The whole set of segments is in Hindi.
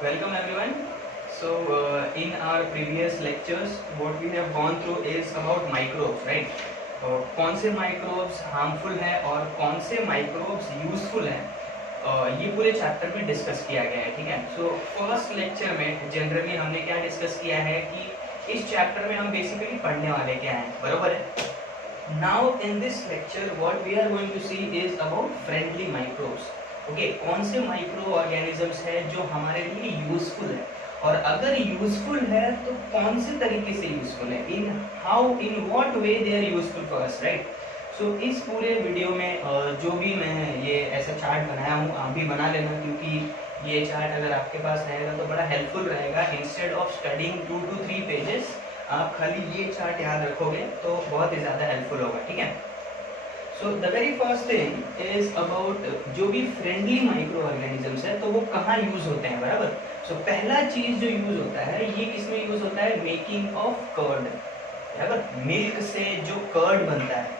Welcome everyone. So in our previous lectures, what we have gone through is about microbes, right? कौन से microbes harmful हैं और कौन से microbes useful हैं, ये पूरे चैप्टर में डिस्कस किया गया है, ठीक है। सो फर्स्ट लेक्चर में जनरली हमने क्या डिस्कस किया है कि इस चैप्टर में हम बेसिकली पढ़ने वाले क्या हैं, बरोबर है। Now in this lecture what we are going to see is about friendly microbes. Okay, कौन से माइक्रो ऑर्गेनिजम्स है जो हमारे लिए यूजफुल है, और अगर यूजफुल है तो कौन से तरीके से यूजफुल है, in what way they are useful for us, right. So इस पूरे वीडियो में जो भी मैं ये ऐसा चार्ट बनाया हूँ, आप भी बना लेना, क्योंकि ये चार्ट अगर आपके पास रहेगा तो बड़ा हेल्पफुल रहेगा। Instead of studying 2 to 3 pages, आप खाली ये चार्ट याद रखोगे तो बहुत ही ज़्यादा हेल्पफुल होगा, ठीक है। So the very first thing is about जो भी फ्रेंडली माइक्रो ऑर्गेनिजम्स है तो वो कहाँ यूज होते हैं, बराबर। सो पहला चीज जो यूज होता है ये किसमें यूज होता है, मेकिंग ऑफ कर्ड, बराबर। मिल्क से जो कर्ड बनता है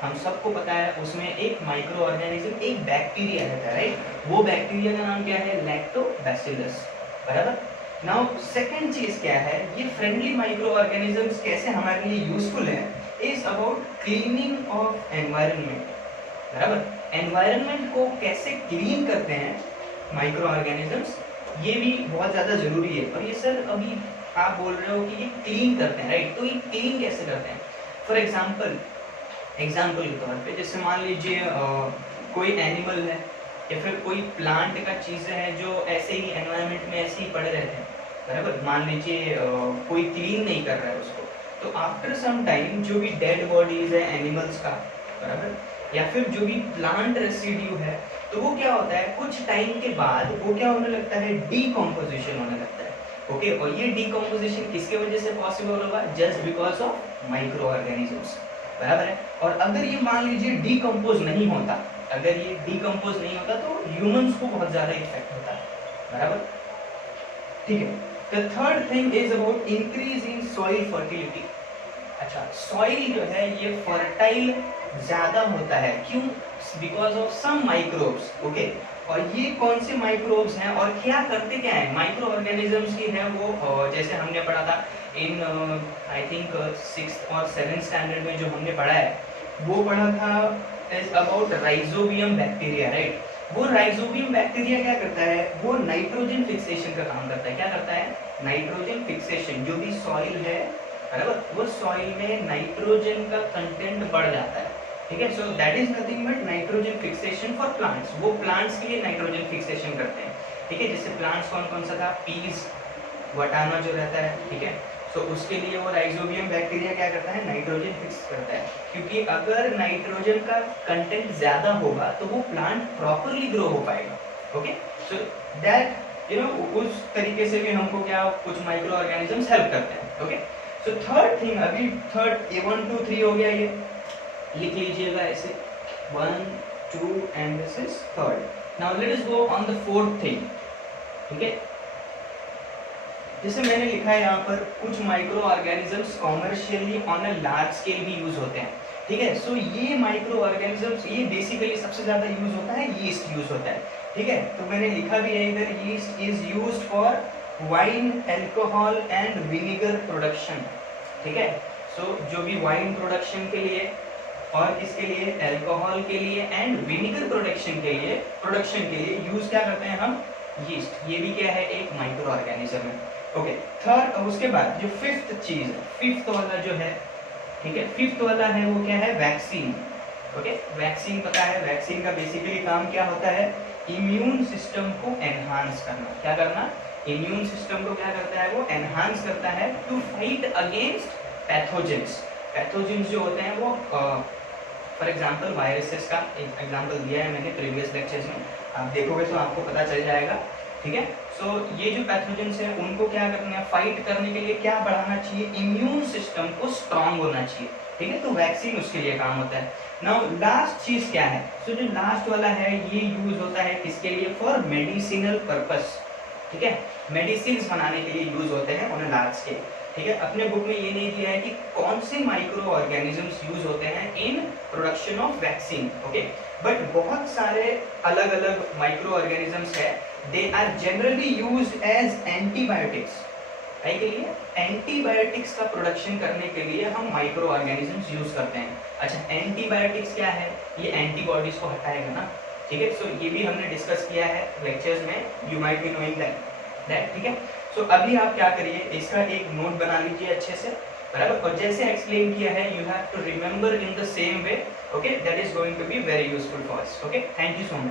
हम सबको पता है उसमें एक माइक्रो ऑर्गेनिज्म, एक बैक्टीरिया रहता है, राइट। वो बैक्टीरिया का नाम क्या है, लैक्टोबैसिलस, बराबर। नाउ सेकंड चीज क्या है, ये फ्रेंडली माइक्रो ऑर्गेनिजम्स कैसे हमारे लिए यूजफुल है, is about cleaning of environment, बराबर। एनवायरनमेंट को कैसे क्लीन करते हैं माइक्रो ऑर्गेनिजम्स, ये भी बहुत ज्यादा जरूरी है। और ये सर अभी आप बोल रहे हो कि ये क्लीन करते हैं, राइट, तो ये क्लीन कैसे करते हैं। फॉर एग्जाम्पल के तौर पे जैसे मान लीजिए कोई एनिमल है या फिर कोई प्लांट का चीज़ें हैं जो ऐसे ही एनवायरनमेंट में ऐसे ही पड़े रहते हैं, बराबर। मान लीजिए कोई क्लीन नहीं कर रहा है उसको, तो आफ्टर सम टाइम जो भी डेड बॉडीज है एनिमल्स का, बराबर, या फिर जो भी प्लांट रेसिड्यू है, तो वो क्या होता है कुछ टाइम के बाद वो क्या होने लगता है, डीकम्पोजिशन होने लगता है। ओके, और ये डीकम्पोजिशन किसके वजह से पॉसिबल होगा, just because of micro organisms, बराबर है। और अगर ये मान लीजिए डीकम्पोज नहीं होता, अगर ये डीकम्पोज नहीं होता तो ह्यूमंस को बहुत ज्यादा इफेक्ट होता है, बराबर, ठीक है। The third thing is about increase in soil fertility. अच्छा, सॉइल जो है ये फर्टाइल ज्यादा होता है, क्यों, because of some microbes. Okay, और ये कौन से माइक्रोब्स हैं और क्या करते क्या है, माइक्रो ऑर्गेनिजम्स की है वो, जैसे हमने पढ़ा था इन आई थिंक 6th और 7th स्टैंडर्ड में जो हमने पढ़ा है वो पढ़ा था is about rhizobium bacteria, right. वो राइजोबियम बैक्टीरिया क्या करता है, वो नाइट्रोजन फिक्सेशन का काम करता है। क्या करता है, नाइट्रोजन फिक्सेशन। जो भी सॉइल है, बराबर, वो सॉइल में नाइट्रोजन का कंटेंट बढ़ जाता है, ठीक है। So that is nothing but nitrogen fixation for plants. वो प्लांट्स के लिए नाइट्रोजन फिक्सेशन करते हैं, ठीक है। जैसे प्लांट्स कौन कौन सा था, पीज, वटाना जो रहता है, ठीक है। सो उसके लिए वो राइजोबियम बैक्टीरिया क्या करता है, नाइट्रोजन फिक्स करता है, क्योंकि अगर नाइट्रोजन का कंटेंट ज्यादा होगा तो वो प्लांट प्रॉपरली ग्रो हो पाएगा। ओके, सो दैट उस तरीके से भी हमको क्या कुछ माइक्रो ऑर्गेनिजम्स हेल्प करते हैं। ओके, सो थर्ड थिंग, अभी थर्ड 1 2 3 हो गया, ये लिख लीजिएगा ऐसे 1 2 and this is third. Now let us go on the fourth thing, ठीक है। जैसे मैंने लिखा है यहाँ पर, कुछ micro organisms commercially on a large scale भी यूज होते हैं, ठीक है। सो ये माइक्रो ऑर्गेनिजम्स, ये बेसिकली सबसे ज्यादा यूज होता है, यीस्ट यूज होता है, ठीक है। तो मैंने लिखा भी है इधर, yeast is used for wine, alcohol and vinegar production, ठीक है। सो जो भी वाइन प्रोडक्शन के लिए और इसके लिए अल्कोहल के लिए एंड विनेगर प्रोडक्शन के लिए यूज क्या करते हैं हम, यीस्ट। ये भी क्या है, एक माइक्रो ऑर्गेनिज्म है। ओके, थर्ड, और उसके बाद जो फिफ्थ चीज, फिफ्थ वाला जो है, ठीक है, फिफ्थ वाला है वो क्या है, वैक्सीन। ओके, वैक्सीन पता है, वैक्सीन का बेसिकली काम क्या होता है, इम्यून सिस्टम को एनहांस करना। क्या करना, इम्यून सिस्टम को क्या करता है, वो एनहांस करता है to fight against pathogens. Pathogens जो होते हैं वो फॉर एग्जाम्पल वायरसेस का एक एग्जाम्पल दिया है मैंने प्रीवियस लेक्चर्स में, आप देखोगे तो आपको पता चल जाएगा, ठीक है। सो ये जो पैथोजेंस है उनको क्या करना है, फाइट करने के लिए क्या बढ़ाना चाहिए, इम्यून सिस्टम को स्ट्रांग होना चाहिए, ठीक है। तो वैक्सीन उसके लिए काम होता है। नाउ लास्ट चीज क्या है, सो जो लास्ट वाला है ये यूज होता है किसके लिए, फॉर मेडिसिनल पर्पस, ठीक है। मेडिसिन बनाने के लिए यूज होते हैं ऑन अ लार्ज स्केल, ठीक है। अपने बुक में ये नहीं दिया है कि कौन से माइक्रो ऑर्गेनिजम्स यूज होते हैं in production of vaccine, okay. But बहुत सारे अलग अलग माइक्रो ऑर्गेनिजम्स है they are generally used as antibiotics. है के लिए एंटीबायोटिक्स का प्रोडक्शन करने के लिए हम माइक्रो ऑर्गेनिजम्स यूज करते हैं। अच्छा, एंटीबायोटिक्स क्या है? ये एंटीबॉडीज को हटाएगा ना, ठीक है। सो ये भी हमने डिस्कस किया है लेक्चर्स में, you might be knowing that, ठीक है। सो अभी आप क्या करिए, इसका एक नोट बना लीजिए अच्छे से, बराबर, और जैसे एक्सप्लेन किया है you have to remember in the same way, okay, that is going to be very useful for us, okay. Thank you so much.